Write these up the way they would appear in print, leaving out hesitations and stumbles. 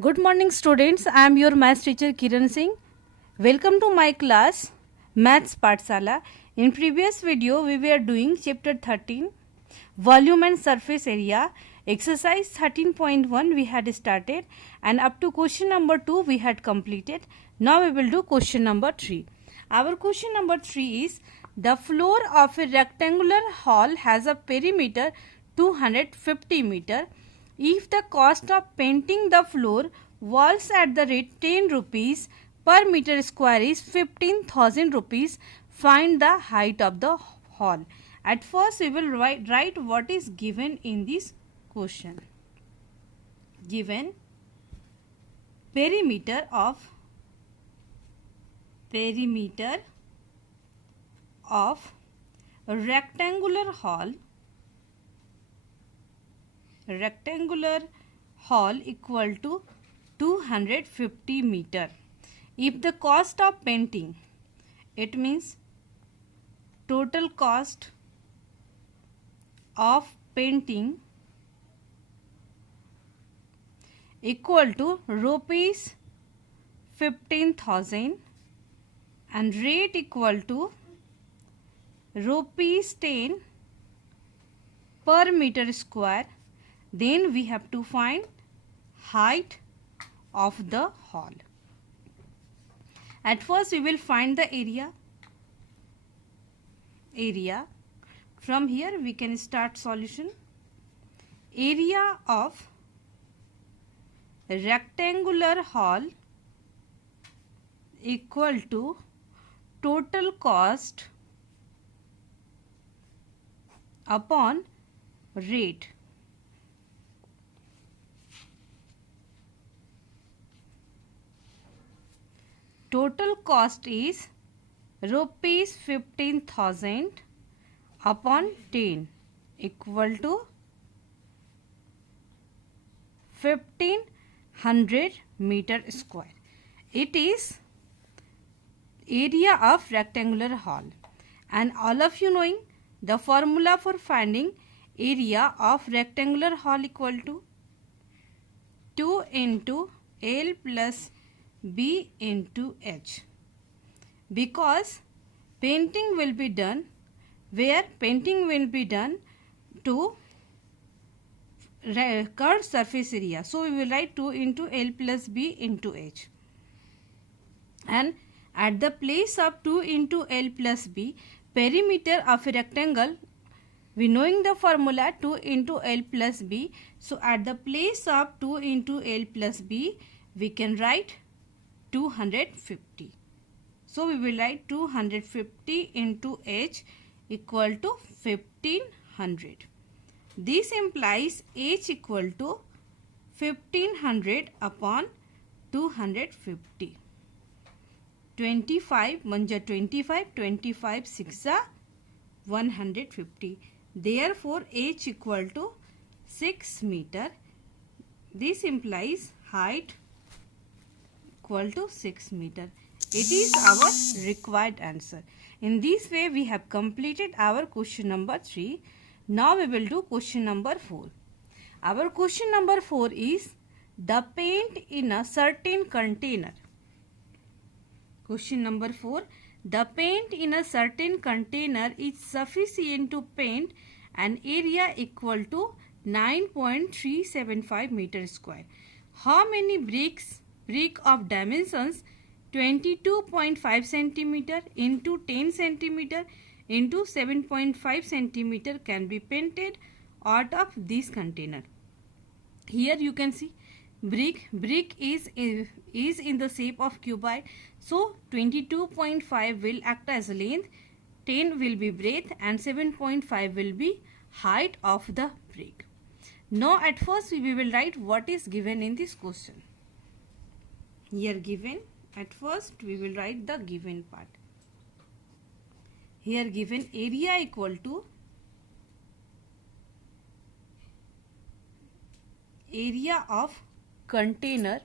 Good morning, students. I am your maths teacher Kiran Singh. Welcome to my class Maths Pathsala. In previous video, we were doing chapter 13 Volume and Surface Area. Exercise 13.1 we had started, and up to question number 2 we had completed. Now we will do question number 3. Our question number 3 is the floor of a rectangular hall has a perimeter 250 meter. If the cost of painting the floor walls at the rate 10 rupees per meter square is 15,000 rupees, find the height of the hall. At first we will write what is given in this question. Given perimeter of rectangular hall equal to 250 meter. If the cost of painting, it means total cost of painting equal to rupees 15,000 and rate equal to rupees 10 per meter square, then we have to find height of the hall. At first we will find the area. From here we can start solution. Area of rectangular hall equal to total cost upon rate. Total cost is rupees 15,000 upon 10 equal to 1500 meter square. It is area of rectangular hall, and all of you knowing the formula for finding area of rectangular hall equal to 2 into L plus B into H, because painting will be done to curved surface area. So we will write 2 into L plus B into H, and at the place of 2 into L plus B, perimeter of a rectangle, we knowing the formula 2 into L plus B. So at the place of 2 into L plus B, we can write 250. So we will write 250 into H equal to 1500. This implies H equal to 1500 upon 250. 25 manja 25, 25 6 150. Therefore H equal to 6 meter. This implies height equal to 6 meter. It is our required answer. In this way we have completed our question number 3. Now we will do question number 4. Our question number 4 is the paint in a certain container. Question number 4. The paint in a certain container is sufficient to paint an area equal to 9.375 meter square. How many brick of dimensions 22.5 centimeter into 10 centimeter into 7.5 centimeter can be painted out of this container? Here you can see brick is in the shape of cuboid, so 22.5 will act as length, 10 will be breadth, and 7.5 will be height of the brick. Now at first we will write what is given in this question. Here given, at first we will write the given part. Here given area equal to area of container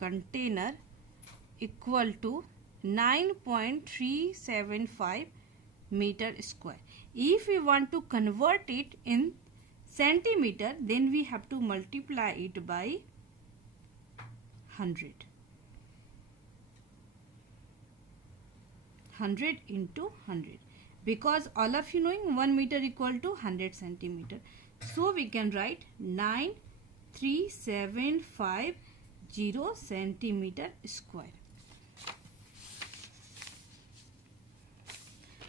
container equal to 9.375 meter square. If we want to convert it in centimeter, then we have to multiply it by 100. 100 into 100, because all of you knowing 1 meter equal to 100 centimeter. So we can write 93750 centimeter square.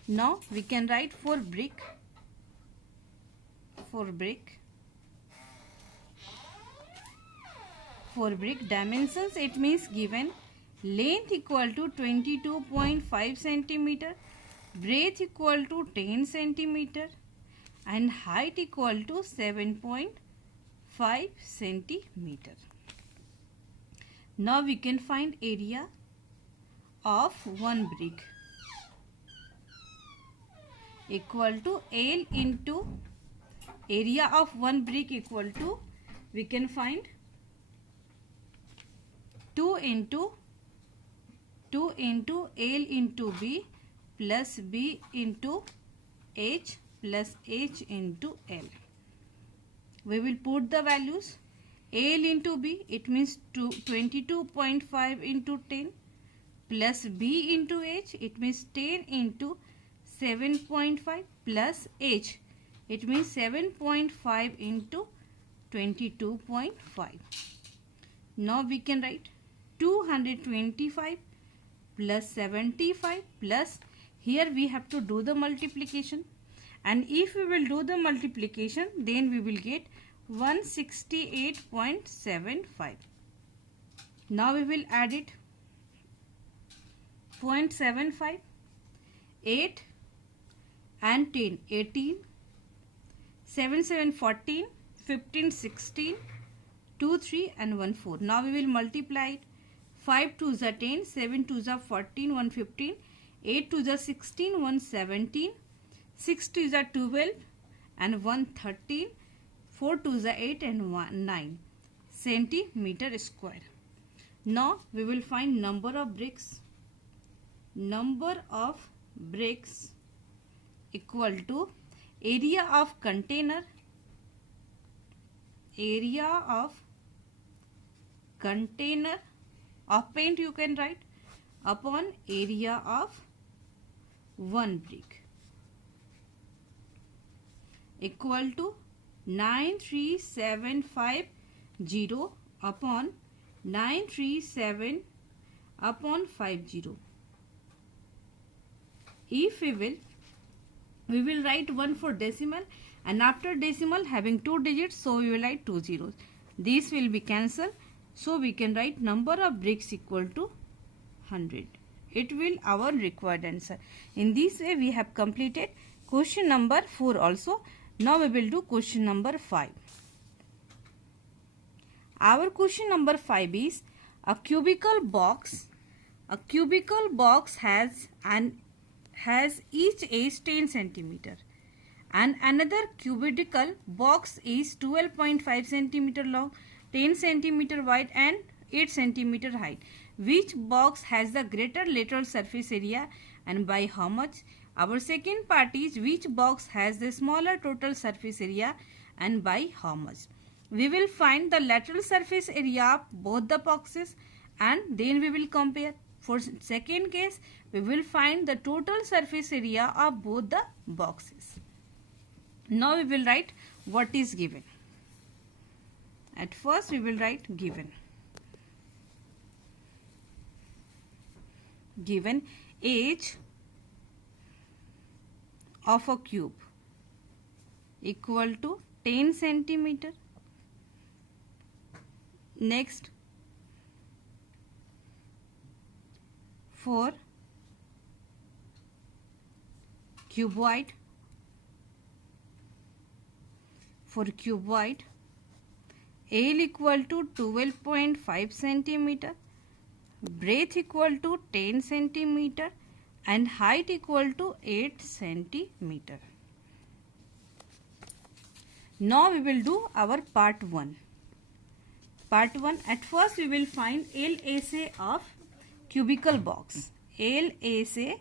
Now we can write for brick. For brick dimensions, it means given length equal to 22.5 centimeter, breadth equal to 10 centimeter, and height equal to 7.5 centimeter. Now we can find area of one brick equal to L into area of one brick equal to, we can find 2 into L into B plus B into H plus H into L. We will put the values. L into B, it means 22.5 into 10 plus B into H, it means 10 into 7.5 plus H, it means 7.5 into 22.5. Now we can write 225 plus 75 plus, here we have to do the multiplication, and if we will do the multiplication, then we will get 168.75. Now we will add it. 0.75, 8 and 10, 18, 7, 7, 14, 15, 16, 2, 3 and 1, 4. Now we will multiply it. 5 2 is 10, 7 2 is 14, 1 15, 8 2 is 16, 1 17, 6 2 is 12 and 1 13, 4 2 is 8 and 1 9 centimeter square. Now we will find number of bricks. Number of bricks equal to area of container, area of container of paint, you can write, upon area of one brick equal to 93750 upon 937 upon 50. If we will write 1 for decimal, and after decimal having 2 digits, so we will write 2 zeros. This will be cancelled, so we can write number of bricks equal to 100. It will our required answer. In this way we have completed question number 4 also. Now we will do question number 5. Our question number 5 is a cubical box. A cubical box has each is 10 centimeter, and another cubical box is 12.5 centimeter long, 10 centimeter wide and 8 centimeter height. Which box has the greater lateral surface area and by how much? Our second part is which box has the smaller total surface area and by how much? We will find the lateral surface area of both the boxes and then we will compare. For second case, we will find the total surface area of both the boxes. Now we will write what is given. At first we will write given. Given age of a cube equal to 10 centimeter. Next, for cuboid, L equal to 12.5 centimeter, breadth equal to 10 centimeter and height equal to 8 centimeter. Now we will do our part 1. Part 1. At first we will find LSA of cubical box. LSA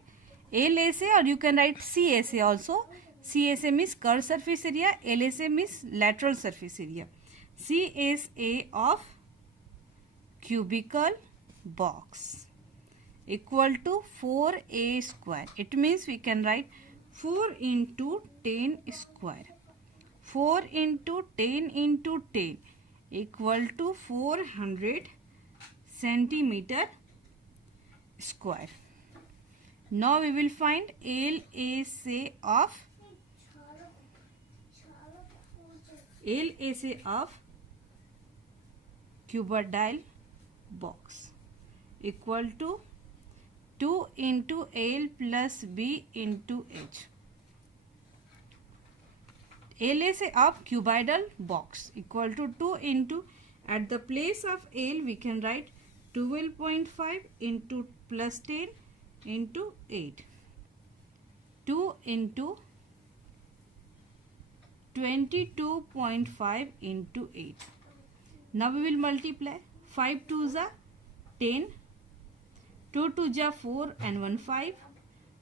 or you can write CSA also. CSA means curved surface area, LSA means lateral surface area. CSA of cubical box equal to 4a square. It means we can write 4 into 10 square. 4 into 10 into 10 equal to 400 centimeter square. Now we will find LSA of cuboidal box equal to 2 into L plus B into H. LSA of cuboidal box equal to 2 into, at the place of L we can write 12.5 into plus 10 into 8. 2 into 22.5 into 8. Now we will multiply. 5 2s are 10. 2 2s are 4 and 1 5.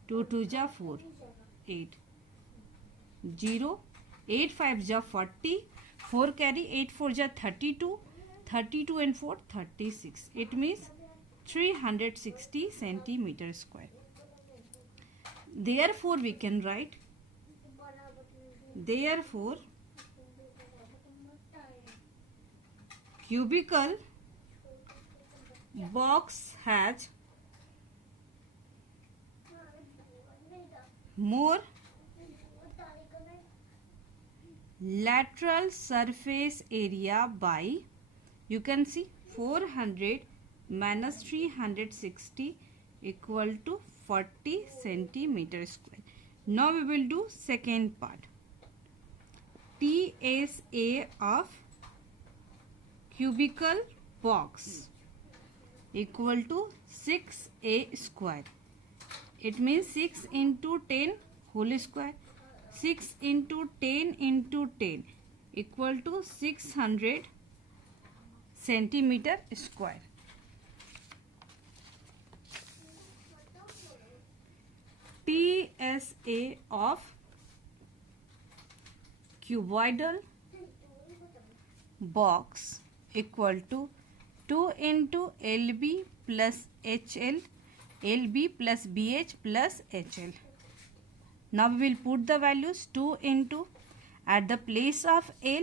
2 2s are 4. 8. 0. 8 5s are 40. 4 carry. 8 4s are 32. 32 and 4 36. It means 360 centimeter square. Therefore we can write, therefore cubical box has more lateral surface area by, you can see 400 minus 360 equal to 40 centimeter square. Now we will do second part. TSA of cubical box equal to 6a square. It means 6 into 10 whole square. 6 into 10 into 10 equal to 600 centimeter square. TSA of cuboidal box equal to 2 into LB plus HL, LB plus BH plus HL. Now we will put the values. 2 into, at the place of L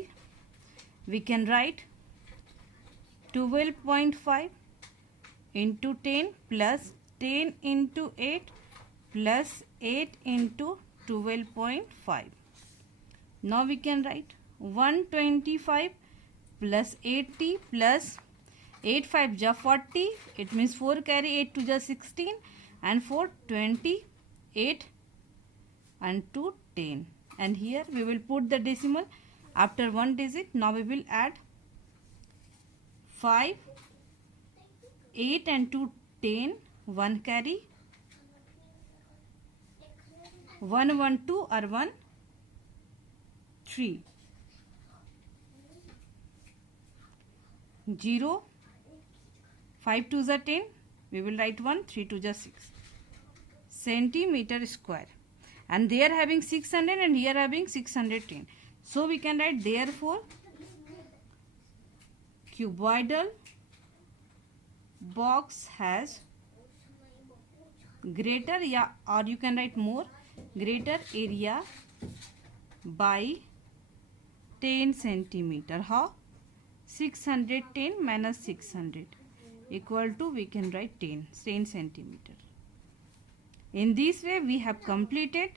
we can write 12.5 into 10 plus 10 into 8 plus 8 into 12.5. Now we can write 125 plus 80 plus 8 5 ja 40. It means 4 carry, 8 2 ja 16 and 4 28 and 2 10. And here we will put the decimal after one digit. Now we will add 5, 8 and 2 10, 1 carry, 1 1 2 or 1 3, 0, 5 2s are 10, we will write 1, 3 2s are 6 centimeter square. And they are having 600 and here having 610. So we can write, therefore cuboidal box has greater, yeah, or you can write more, greater area by 10 centimeter. How? 610 minus 600 equal to, we can write 10 centimeter. In this way we have completed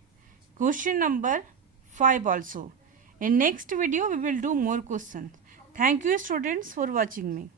question number 5 also. In next video we will do more questions. Thank you students for watching me.